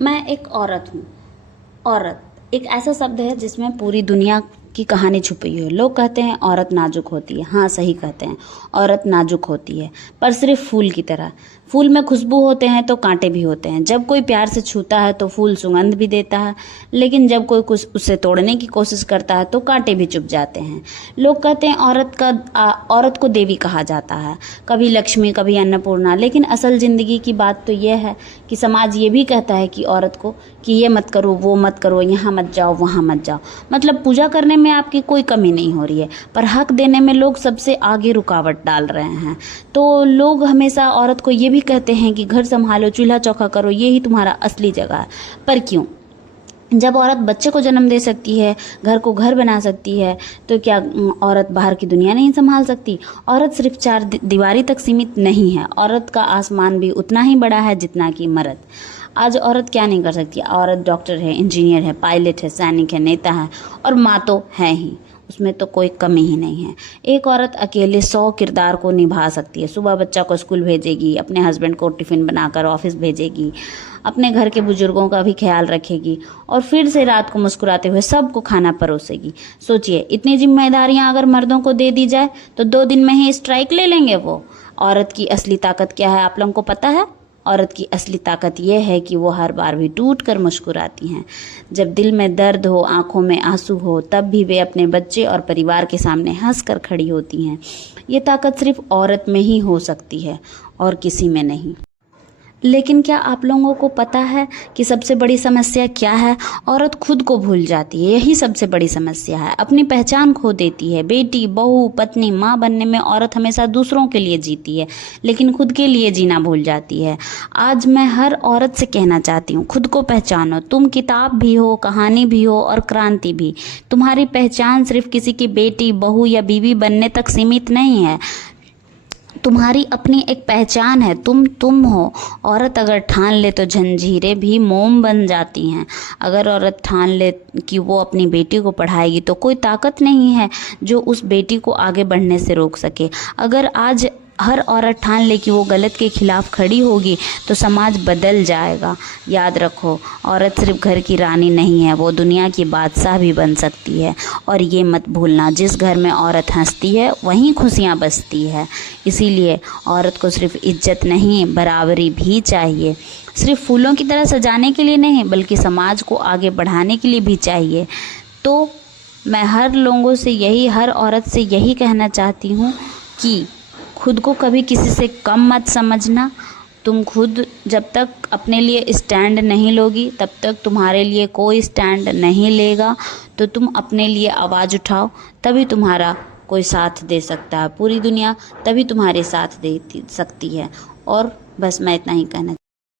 मैं एक औरत हूँ। औरत एक ऐसा शब्द है जिसमें पूरी दुनिया की कहानी छुपी हुई है। लोग कहते हैं औरत नाजुक होती है। हाँ, सही कहते हैं, औरत नाजुक होती है, पर सिर्फ फूल की तरह। फूल में खुशबू होते हैं तो कांटे भी होते हैं। जब कोई प्यार से छूता है तो फूल सुगंध भी देता है, लेकिन जब कोई कुछ उसे तोड़ने की कोशिश करता है तो कांटे भी चुभ जाते हैं। लोग कहते हैं औरत को देवी कहा जाता है, कभी लक्ष्मी, कभी अन्नपूर्णा, लेकिन असल जिंदगी की बात तो यह है कि समाज ये भी कहता है कि औरत को कि ये मत करो, वो मत करो, यहाँ मत जाओ, वहाँ मत जाओ। मतलब पूजा करने में आपकी कोई कमी नहीं हो रही है, पर हक देने में लोग सबसे आगे रुकावट डाल रहे हैं। तो लोग हमेशा औरत को ये भी कहते हैं कि घर संभालो, चूल्हा चौका करो, ये ही तुम्हारा असली जगह है। पर क्यों? जब औरत बच्चे को जन्म दे सकती है, घर को घर बना सकती है, तो क्या औरत बाहर की दुनिया नहीं संभाल सकती? औरत सिर्फ चार दीवारी तक सीमित नहीं है। औरत का आसमान भी उतना ही बड़ा है जितना कि मर्द। आज औरत क्या नहीं कर सकती? औरत डॉक्टर है, इंजीनियर है, पायलट है, सैनिक है, नेता है, और माँ तो है ही, उसमें तो कोई कमी ही नहीं है। एक औरत अकेले 100 किरदार को निभा सकती है। सुबह बच्चा को स्कूल भेजेगी, अपने हस्बैंड को टिफ़िन बनाकर ऑफिस भेजेगी, अपने घर के बुजुर्गों का भी ख्याल रखेगी, और फिर से रात को मुस्कुराते हुए सबको खाना परोसेगी। सोचिए, इतनी जिम्मेदारियां अगर मर्दों को दे दी जाए तो 2 दिन में ही स्ट्राइक ले लेंगे वो। औरत की असली ताकत क्या है, आप लोगों को पता है? औरत की असली ताकत यह है कि वो हर बार भी टूट कर मुस्कुराती हैं। जब दिल में दर्द हो, आंखों में आंसू हो, तब भी वे अपने बच्चे और परिवार के सामने हंस कर खड़ी होती हैं। ये ताकत सिर्फ औरत में ही हो सकती है और किसी में नहीं। लेकिन क्या आप लोगों को पता है कि सबसे बड़ी समस्या क्या है? औरत खुद को भूल जाती है, यही सबसे बड़ी समस्या है। अपनी पहचान खो देती है। बेटी, बहू, पत्नी, माँ बनने में औरत हमेशा दूसरों के लिए जीती है, लेकिन खुद के लिए जीना भूल जाती है। आज मैं हर औरत से कहना चाहती हूँ, खुद को पहचानो। तुम किताब भी हो, कहानी भी हो और क्रांति भी। तुम्हारी पहचान सिर्फ किसी की बेटी, बहू या बीवी बनने तक सीमित नहीं है। तुम्हारी अपनी एक पहचान है, तुम हो। औरत अगर ठान ले तो जंजीरें भी मोम बन जाती हैं। अगर औरत ठान ले कि वो अपनी बेटी को पढ़ाएगी तो कोई ताकत नहीं है जो उस बेटी को आगे बढ़ने से रोक सके। अगर आज हर औरत ठान ले कि वो गलत के खिलाफ खड़ी होगी तो समाज बदल जाएगा। याद रखो, औरत सिर्फ घर की रानी नहीं है, वो दुनिया की बादशाह भी बन सकती है। और ये मत भूलना, जिस घर में औरत हंसती है वहीं खुशियाँ बसती है। इसीलिए औरत को सिर्फ इज्जत नहीं, बराबरी भी चाहिए। सिर्फ फूलों की तरह सजाने के लिए नहीं, बल्कि समाज को आगे बढ़ाने के लिए भी चाहिए। तो मैं हर औरत से यही कहना चाहती हूँ कि खुद को कभी किसी से कम मत समझना। तुम खुद जब तक अपने लिए स्टैंड नहीं लोगी, तब तक तुम्हारे लिए कोई स्टैंड नहीं लेगा। तो तुम अपने लिए आवाज़ उठाओ, तभी तुम्हारा कोई साथ दे सकता है। पूरी दुनिया तभी तुम्हारे साथ दे सकती है। और बस मैं इतना ही कहना